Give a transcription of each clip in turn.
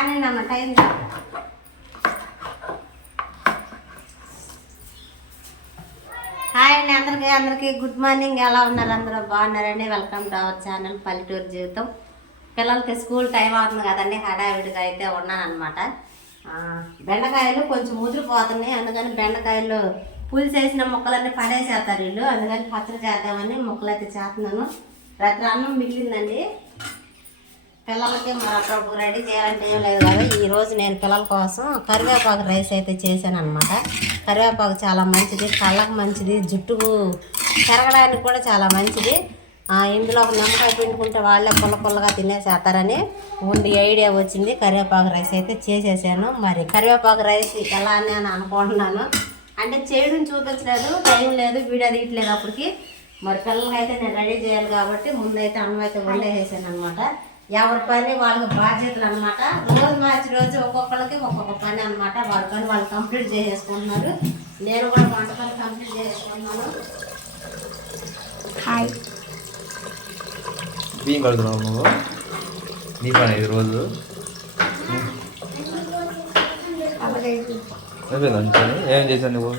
కానీ నమ్మ time hi అండి అందరికీ గుడ్ మార్నింగ్. ఎలా ఉన్నారు? అందరూ బాగున్నారండి. వెల్కమ్ టు అవర్ ఛానల్ పల్లెటూరు జీవితం. పిల్లలకి స్కూల్ టైం అవుతుంది కదండి, హడావిడిగా అయితే ఉన్నాను అనమాట. బెండకాయలు కొంచెం ముదిరిపోతున్నాయి, అందుకని బెండకాయలు పులుసు వేసిన ముక్కలన్నీ పడేసేస్తారు వీళ్ళు, అందుకని పచ్చడి చేద్దామని ముక్కలు అయితే చేస్తున్నాను. రాత్రి అన్నం మిగిలిందండి, పిల్లలకి మరొక రెడీ చేయాలంటే ఏం లేదు కదా. ఈరోజు నేను పిల్లల కోసం కరివేపాకు రైస్ అయితే చేశాను అనమాట. కరివేపాకు చాలా మంచిది, కళ్ళకు మంచిది, జుట్టుకు పెరగడానికి కూడా చాలా మంచిది. ఇందులో ఒక నిమ్మకాయ పిండుకుంటే వాళ్ళే పుల్లగా తినేసేస్తారని ముందు ఐడియా వచ్చింది. కరివేపాకు రైస్ అయితే చేసేసాను. మరి కరివేపాకు రైస్ ఎలా అని అనుకుంటున్నాను, అంటే చేయడం చూపించలేదు, టైం లేదు, వీడియో తీయట్లేదు అప్పటికి. మరి పిల్లలకైతే నేను రెడీ చేయాలి కాబట్టి ముందైతే అన్నం అయితే వండేసాను అనమాట. ఎవరి పని వాళ్ళకి బాధ్యతలు అనమాట. రోజు మార్చి రోజు ఒక్కొక్కరికి ఒక్కొక్క పని అనమాట. వాళ్ళ పని వాళ్ళు కంప్లీట్ చేసేసుకుంటున్నారు, నేను కూడా వంట పని కంప్లీట్ చేసేసుకుంటున్నాను. హాయ్ బియ్యం కడుతున్నావు నువ్వు? నీ పని ఇది రోజు అయిపోయింది. ఏం చేశాను నువ్వు?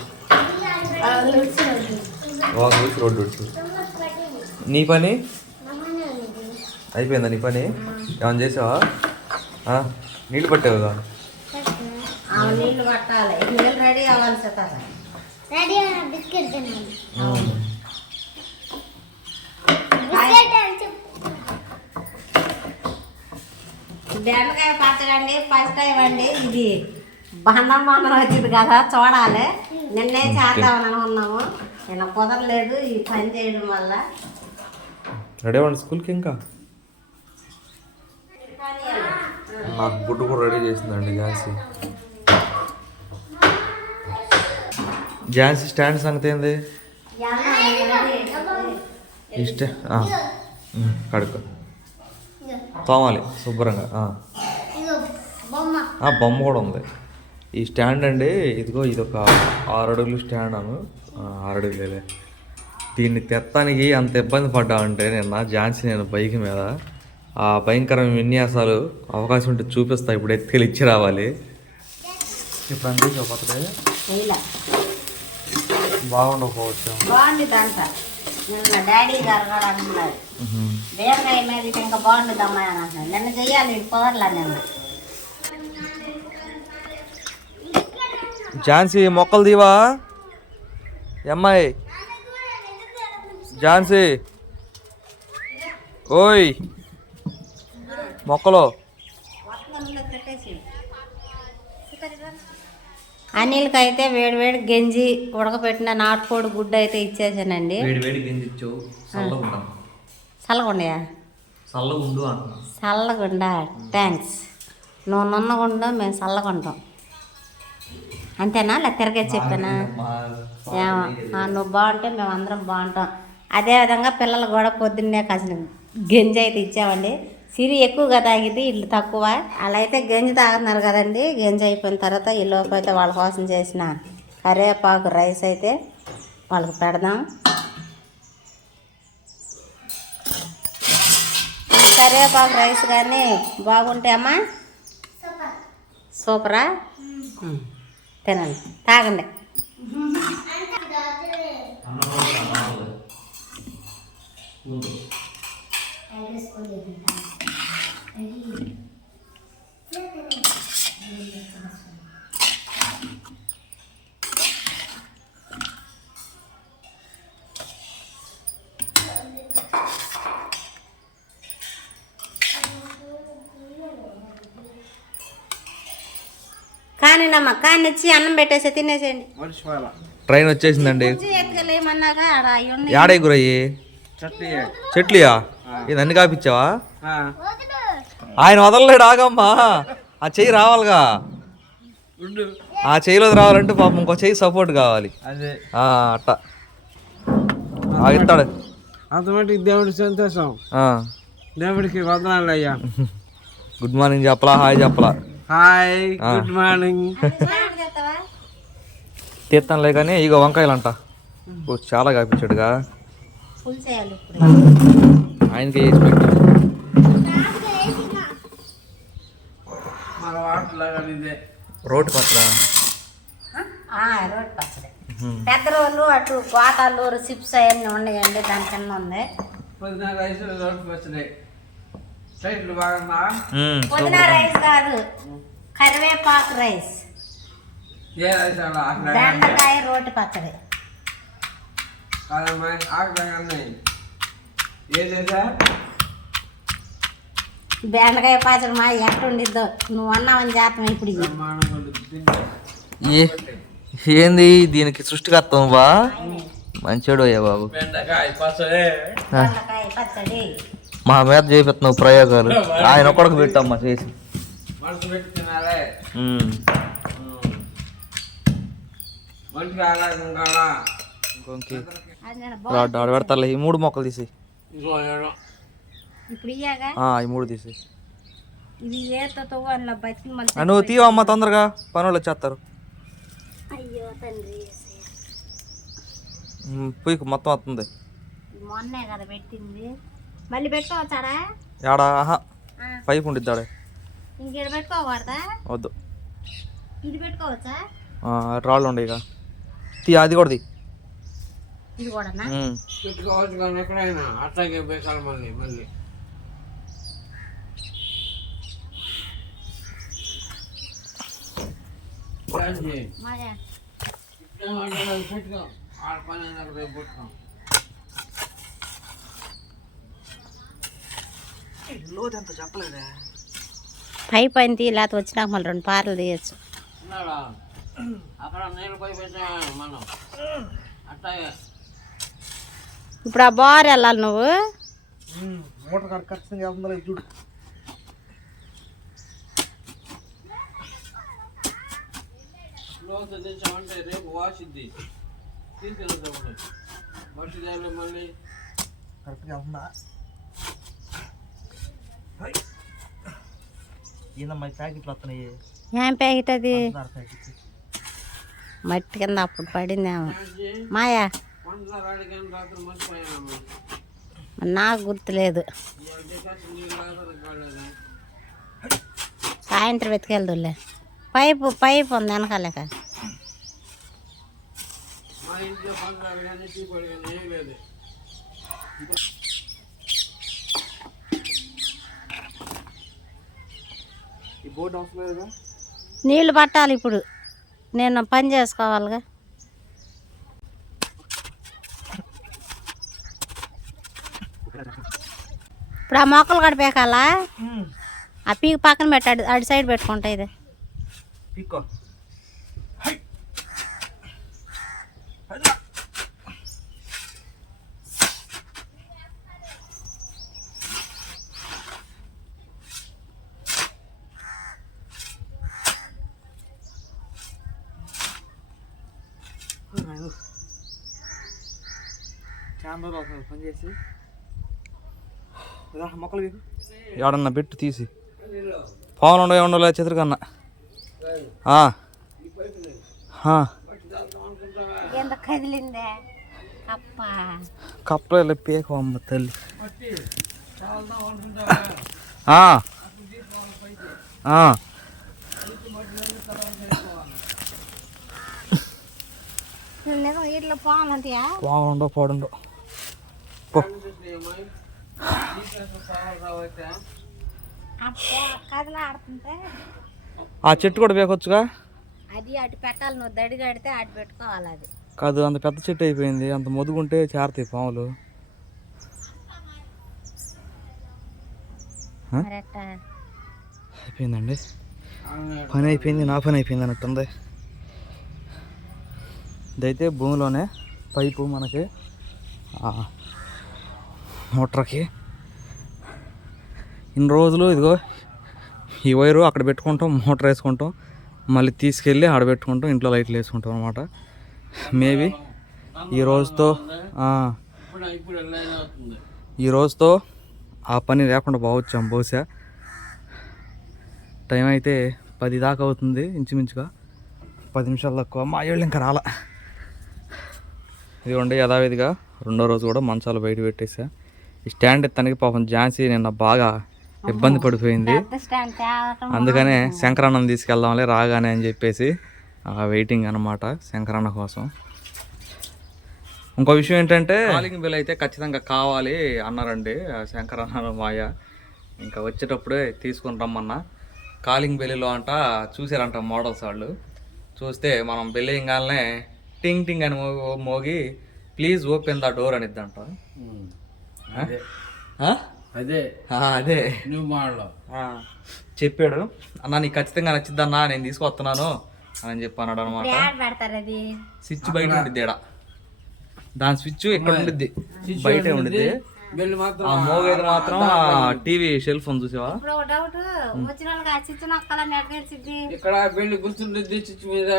రోడ్డు ఉడుచు. నీ పని అయిపోయిందా? నీ పని ఏమైనా చేసావా? నీళ్ళు పట్టావుగా? నీళ్ళు పట్టాలి, నీళ్ళు రెడీ అవ్వాలి సార్. బెండకాయ పచ్చడండి, ఫస్ట్ టైం అండి ఇది. బంధం వచ్చింది కదా, చూడాలి. నిన్నే చేద్దామని అనుకున్నాము, నేను కుదరలేదు ఈ పని చేయడం వల్ల. రెడీ అవ్వండి స్కూల్కి. ఇంకా నాకు గుడ్డు కూడా రెడీ చేసిందండి ఝాన్సీ స్టాండ్ సంగతి ఏంది? కడుక తోమాలి శుభ్రంగా. బొమ్మ కూడా ఉంది. ఈ స్టాండ్ అండి, ఇదిగో ఇది ఒక 6 అడుగులు స్టాండ్ అను. 6 అడుగులే. దీన్ని తెత్తానికి అంత ఇబ్బంది పడ్డామంటే నేను బైక్ మీద ఆ భయంకరమైన విన్యాసాలు అవకాశం ఉంటే చూపిస్తా. ఇప్పుడు ఎత్తుకెళ్ళి ఇచ్చి రావాలి. ఇప్పుడు అందించా కొత్తగా బాగుండకపోవచ్చు. డాడీ గారు కూడా అంటున్నారు బీరకాయ మీద ఇంకా బాగుంటుంది అమ్మాయి అని అంటున్నారు. నిన్న చెయ్యాలి, కుదరలా నిన్న. ఝాన్సీ మొక్కలు దీవా అమ్మాయి? ఝాన్సీ ఓయ్ మొక్కలో అనిల్కి అయితే వేడివేడి గంజి ఉడకపెట్టిన నాటుకోడి గుడ్డు అయితే ఇచ్చేసానండి. చల్లగుండయా? చల్లగుండా. థ్యాంక్స్. నువ్వు నున్నగుండు, మేము చల్లగుంటాం. అంతేనా? లే తిరగే చెప్పానా? నువ్వు బాగుంటే మేము అందరం బాగుంటాం. అదేవిధంగా పిల్లలు కూడా పొద్దున్నే కాసిన గంజి అయితే ఇచ్చామండి. సిరి ఎక్కువగా తాగితే ఇల్లు తక్కువ. అలా అయితే గంజి తాగుతున్నారు కదండి. గంజి అయిపోయిన తర్వాత ఈ లోపు అయితే వాళ్ళ కోసం చేసిన కరివేపాకు రైస్ అయితే వాళ్ళకి పెడదాం. కరివేపాకు రైస్ కానీ బాగుంటే అమ్మా సూపరా. తినండి, తాగండి. కానీనమ్మా, కానీ వచ్చి అన్నం పెట్టేసి తినేసేయండి. ట్రైన్ వచ్చేసిందండి. ఏడే గురయ్యి చెట్లుయా? ఇది అన్ని కాపిచ్చావా? ఆయన వదలలేడు, ఆగమ్మా. ఆ చెయ్యి రావాలిగా. ఆ చెయ్యిలోది రావాలంటే పాపం ఇంకో చెయ్యి సపోర్ట్ కావాలి. అట్ట ఆగిస్తాడు. ఆటోమేటిక్ దేవుడి సంతోషం. దేవుడికి వందనాలు అయ్యా. గుడ్ మార్నింగ్ చెప్పలా, హాయ్ చెప్పలా? Hi, good morning. తీర్థంలే కానీ ఇక వంకాయలు అంట చాలా కాపించాడుగా. ఆయనకి వేసి పెట్టు. రోటి పచ్చడా రోటి పచ్చడి. పెద్ద రోళ్ళు అటు గోటాలు చిప్స్ అవన్నీ ఉన్నాయండి, దాని కింద ఉంది. పుదీనా రైస్ కాదు, కరివేపాకు రైస్, బెండకాయ రోటి పచ్చడి. బెండకాయ పచ్చడి మా ఎక్కడ ఉండిద్దో, నువ్వు అన్నావని చేస్తాం ఇప్పుడు ఇది. ఏంది దీనికి సృష్టికర్తం బా మంచోడు అయ్యా బాబు. బెండకాయ పచ్చడి మా మీద చేపిస్తున్నావు ప్రయోగాలు. ఆయన ఒక్కడికి పెట్టమ్మా చేసి. ఆడ పెడతారులే. ఈ 3 మొక్కలు తీసి ఇప్పుడు ఇయ్యాగా ఈ 3 తీసి ఇది ఏతో అన్న బతికి మళ్ళీ. నువ్వు తీవమ్మా తొందరగా, పని వాళ్ళు వచ్చేస్తారు. అయ్యో తండ్రి, పొయ్యికి మొత్తం వస్తుంది. మొన్నే కదా పెట్టింది, మళ్ళీ పెట్టుకోవచ్చాడా? ఆడా పైపు ఉండిద్దాడే. ఇంకేడ పెట్టుకోకూడదా? వద్దు, ఇది పెట్టుకోవచ్చా? రాళ్ళు ఉండే ఇక అది కూడా ఇది కూడానా? పెట్టుకోవచ్చు కానీ ఎక్కడైనా అట్లాగే బేసాలి మళ్ళీ మళ్ళీ. పెట్టుకో ఆడ పని రేపు పెట్టుకో. చెప్పలేదా పైప్ అయింది, లేకపోతే వచ్చినాక మళ్ళీ 2 పార్లు తీయచ్చు. అక్కడ నీళ్ళు పోయి పెట్టా మనం అట్లాగే. ఇప్పుడు ఆ బార్ వెళ్ళాలి నువ్వు. మోటార్ కాడ ఖచ్చితంగా వెళ్తుందా చూడు. లోతు తెచ్చామంటే రేపు వాసిద్ది తీసుకెళ్తాం. బట్టి మళ్ళీ కరెక్ట్గా వెళ్తుందా? ఏందమ్మా ప్యాకెట్లు వస్తున్నాయి. ఏం ప్యాకెట్ అది? మట్టి కింద అప్పుడు పడిందేమో మాయా, నాకు గుర్తులేదు. సాయంత్రం వెతికెళ్దులే. పైపు ఉంది వెనకాలేక. నీళ్ళు పట్టాలి ఇప్పుడు, నేను పని చేసుకోవాలిగా. ఇప్పుడు ఆ మొక్కలు కూడా పీకాలా? ఆ పీక్ పక్కన పెట్టాడు, అటు సైడ్ పెట్టుకుంటా. ఇది పని చేసి మొక్కలు ఎవడన్నా పెట్టు తీసి. పవన్ ఉండలే చిత్రకన్నా. కదిలిందే కప్పలు పేకు అమ్మ తల్లి. ఇట్లా పోవాలంటాయా? పోవాలండో పోడండో. కదలాడుతుంటే ఆ చెట్టు కూడా పేకొచ్చుగా. అది అటు పెట్టాలి, నువ్వు దడి కడితే అటు పెట్టుకోవాలి. అది కాదు, అంత పెద్ద చెట్టు అయిపోయింది. అంత మొదుగుంటే చేరతాయి పాములు. అయిపోయిందండి, పని అయిపోయింది, నా పని అయిపోయింది అన్నట్టుంది. ఇదైతే భూమిలోనే పైపు మనకి మోటార్కి. ఇన్ని రోజులు ఇదిగో ఈ వైరు అక్కడ పెట్టుకుంటాం, మోటార్ వేసుకుంటాం, మళ్ళీ తీసుకెళ్ళి ఆడ పెట్టుకుంటాం, ఇంట్లో లైట్లు వేసుకుంటాం అనమాట. మేబీ ఈ రోజుతో ఆ పని లేకుండా బాగొచ్చాం. బహుశా టైం అయితే 10 దాకా అవుతుంది ఇంచుమించుగా, 10 నిమిషాలు తక్కువ. మా అయ్యోళ్ళు ఇంకా రాలా. ఇదిగోండి యథావిధిగా 2వ రోజు కూడా మంచాలు బయట పెట్టేసా. ఈ స్టాండ్ ఎత్తానికి పాపం ఝాన్సీ నిన్న బాగా ఇబ్బంది పడిపోయింది. పెద్ద స్టాండ్ తేవటం అందుకనే శంకరన్నం తీసుకెళ్దాంలే రాగానే అని చెప్పేసి వెయిటింగ్ అనమాట శంకరన్న కోసం. ఇంకో విషయం ఏంటంటే కాలింగ్ బెల్ అయితే ఖచ్చితంగా కావాలి అన్నారండి శంకరన్న మాయ. ఇంకా వచ్చేటప్పుడే తీసుకుని రమ్మన్నా. కాలింగ్ బెల్లిలో అంట చూసారంట మోడల్స్ వాళ్ళు. చూస్తే మనం బెల్లింగానే టింగ్ టింగ్ అని మోగి ప్లీజ్ ఓపెన్ ద డోర్ అనిద్దంట. అదే అదే న్యూ మోడల్ చెప్పాడు. అన్న నీకు ఖచ్చితంగా నచ్చిద్దన్నా నేను తీసుకొస్తున్నాను అని చెప్పి అన్నాడు అనమాట. పెడతారు అది స్విచ్ బయట ఉండిద్ది ఈడ. దాని స్విచ్ ఇక్కడ ఉండిద్ది, బయటే ఉండిద్ది. బెల్ మాత్రం ఆ మోగేది మాత్రం టీవీ షెల్ఫ్ ఉంది చూసావా. ఇప్పుడు ఒక డౌట్ వచ్చిన వాళ్ళకి ఆ చిచ్చు నొక్కాలని ఎక్కడ తెలిసిద్ది? ఇక్కడ బెల్ గుర్తుండేది చిచ్చు మీద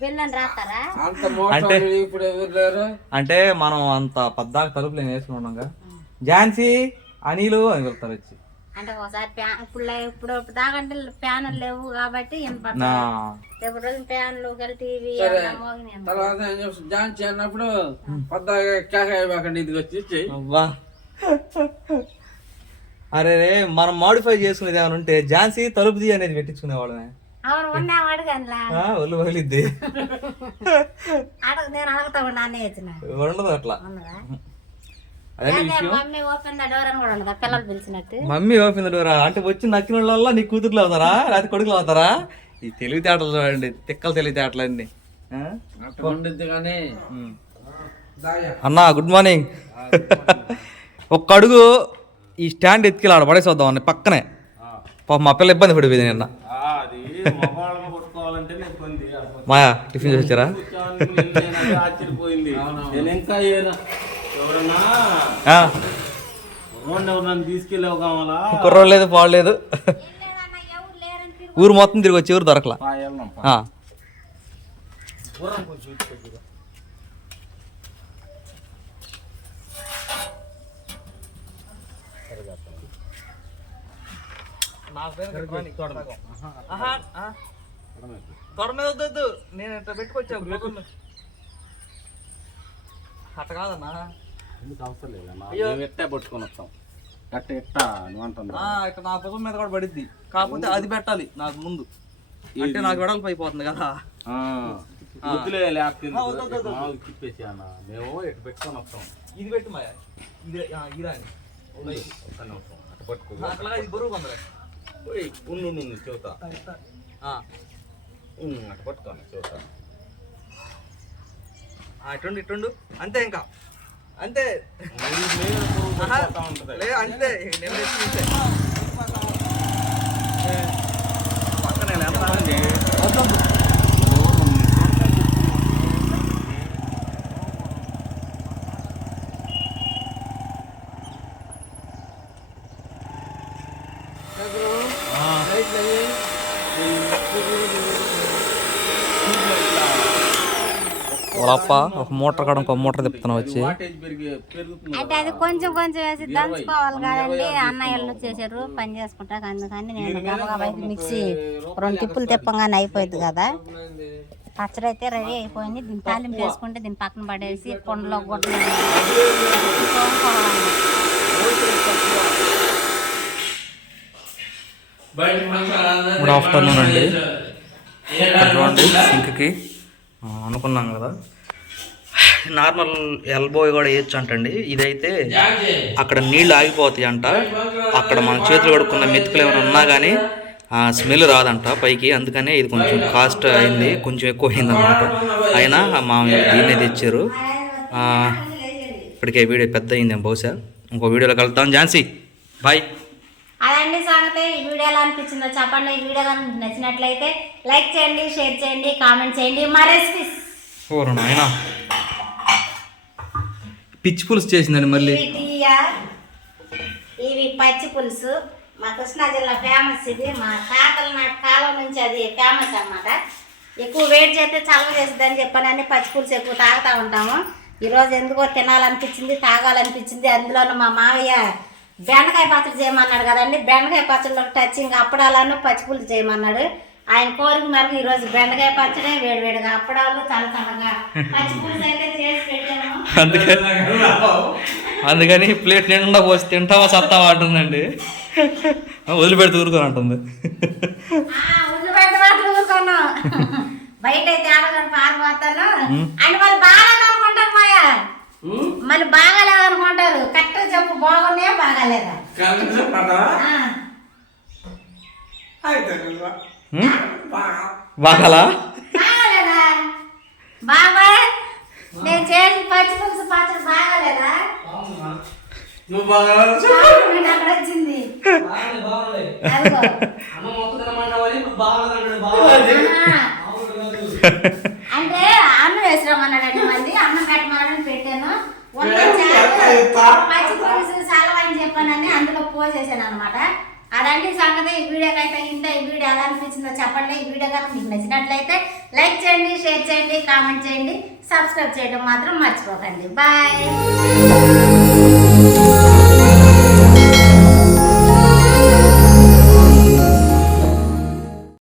బిల్లని రాస్తారా? అంత మోటార్ ఇప్పుడు ఎవరు లేరు. అంటే మనం అంత పద్దాక తలుపులు నేను వేసుకుని ఉన్నాగా. ఝాన్సీ అనిలు అని చెప్తారు వచ్చి. అంటే ఒకసారి ఇప్పుడు దాకంటే ఫ్యాన్లు లేవు కాబట్టి రేపు రోజు ఫ్యాన్లు టీవీ తర్వాత ఝాన్సీ అన్నప్పుడు పద్దాక కేకాయకండి ఇది వచ్చి అవ్వా. అరే మనం మాడిఫై చేసుకునేది ఏమైనా ఉంటే ఝాన్సీ తలుపుది అనేది పెట్టించుకునేవాళ్ళమే. అవును ఉన్నావాడు కానీ ఒళ్ళు వదిలిద్ది. నేను అడగతా నాన్నే వచ్చిన ఉండదు అట్లా. అదే విషయం. మమ్మీ ఓపెన్ ద డోర్ అని కూడా ఉండదా పిల్లలు పిలిచినట్టు? మమ్మీ ఓపెన్ ద డోర్ అంటే వచ్చి నక్కిన వాళ్ళ నీ కూతుర్లు అవుతారా లేకపోతే కొడుకులు అవుతారా? ఈ తెలివితేటలు చూడండి, తిక్కల తెలివితేటలు అన్ని. కానీ అన్నా గుడ్ మార్నింగ్. ఒక్క అడుగు ఈ స్టాండ్ ఎత్తుకెళ్ళి ఆడ పడేసేద్దాం అన్న పక్కనే. పాప మా పిల్ల ఇబ్బంది పడిపోయింది నిన్న. మాయా టిఫిన్ చేసి వచ్చారా? కుర్రోడు లేదు పాడలేదు. ఊరు మొత్తం తిరిగి వచ్చి ఊరు దొరకలా. తొడ మీద వద్దు, నేను ఇట్లా పెట్టుకొచ్చా అట్ట కాదన్నా. ఎట్టే పట్టుకొని వస్తాం ఇట్లా నా పొగం మీద కూడా పడిద్ది. కాకపోతే అది పెట్టాలి నాకు ముందు, అంటే నాకు వెడల్పు అయిపోతుంది కదా. మేము ఎటు పెట్టుకొని వస్తాం. ఇది పెట్టు మాయా, ఇది ఇరాని అట్లా ఇది బరువు కొందరే చెబుతా అటు పట్టుకోండి చెబుతా. ఇటుండు ఇటుండు అంతే. ఇంకా అంతే అంతే. పక్కనే వాళ్ళప్ప ఒక మోటార్ కాడ ఇంకో మోటార్ తిప్పుతున్నా వచ్చి. అంటే అది కొంచెం కొంచెం వేసి దంచుకోవాలి కదండి. అన్నయ్యలు చేశారు పని చేసుకుంటా, అందుకని నేను గబగబా మిక్సీ 2 టిప్పులు తిప్పంగానే అయిపోయింది కదా. పచ్చడి అయితే రెడీ అయిపోయింది. దీన్ని తాలింపు వేసుకుంటే దీన్ని పక్కన పడేసి కొండలో గుడ్డలు గుడ్ ఆఫ్టర్నూన్ అండి. చూడండి సింక్కి అనుకున్నాం కదా నార్మల్ ఎల్బో కూడా వేయచ్చు అంటండి. ఇదైతే అక్కడ నీళ్ళు ఆగిపోతాయి అంట. అక్కడ మన చేతులు కడుక్కున్న మెతుకులు ఏమైనా ఉన్నా కానీ స్మెల్ రాదంట పైకి. అందుకనే ఇది కొంచెం కాస్ట్ అయింది, కొంచెం ఎక్కువ అయింది అనమాట. అయినా మా దీన్నే తెచ్చారు. ఇప్పటికే వీడియో పెద్ద అయింది బహుశా. ఇంకో వీడియోలో కలుద్దాం. ఝాన్సీ బాయ్. అదండి సంగతి. ఈ వీడియో ఎలా అనిపించిందో చెప్పండి. ఈ వీడియో కనుక నచ్చినట్లయితే లైక్ చేయండి, షేర్ చేయండి, కామెంట్ చేయండి. మా రెసిపీస్ ఆయన పిచ్చి పులుసు చేసిందండి మళ్ళీ. ఇవి పచ్చి పులుసు మా కృష్ణా జిల్లా ఫేమస్. ఇది మా తాతల నాటి కాలం నుంచి అది ఫేమస్ అన్నమాట. ఎక్కువ వేడి చేస్తే చలవ చేస్తుందని చెప్పానని పచ్చి పులుసు ఎక్కువ తాగుతూ ఉంటాము. ఈరోజు ఎందుకో తినాలనిపించింది, తాగాలనిపించింది. అందులోనూ మా మావయ్య బెండకాయ పచ్చడి చేయమన్నాడు కదండి. బెండకాయ పచ్చడిలో టచింగ్ అప్పడాలను పచ్చి పులుసు చేయమన్నాడు. ఆయన కోరిక మేరకు ఈరోజు బెండకాయ పచ్చడి, వేడివేడిగా అప్పడాలు, చల్లగా పచ్చి పులుసు అయితే చేసి పెట్టాము. అందుకని ప్లేట్ నిండా పోసి తింటావా సత్తావా అంటుందండి. వదిలిపెడితే ఊరుకొని అంటుంది. ఉల్లి పెడితే మాత్రం ఊరుకోను. బయట అయితే ఆడగాడు పారిపోతాను అని వాళ్ళు బాగా అనుకుంటారు మాయా. మళ్ళీ బాగాలేదు అనుకుంటారు. కరెక్ట్ చెప్పు, బాగున్నాయా బాగాలేదా? బాగాలా బాగాలేదా బాబాయ్? నేను చేసి పచ్చి పులుసు పచ్చడి బాగాలేదా? నువ్వు బాగా నేను అక్కడ వచ్చింది. అదిగో. అంటే అన్నం వేసిరమ్మన్నాడండి. మళ్ళీ అన్నం పెట్టమని పెట్టాను. పచ్చి పులుసు సలవా అని చెప్పానని అందులో పోసేసాను అనమాట. అదండి సంగతి. ఈ వీడియోకి అయితే ఇంత. ఈ వీడియో ఎలా అనిపించిందో చెప్పండి. ఈ వీడియో కనుక మీకు నచ్చినట్లయితే లైక్ చేయండి, షేర్ చేయండి, కామెంట్ చేయండి, సబ్స్క్రైబ్ చేయడం మాత్రం మర్చిపోకండి. బాయ్.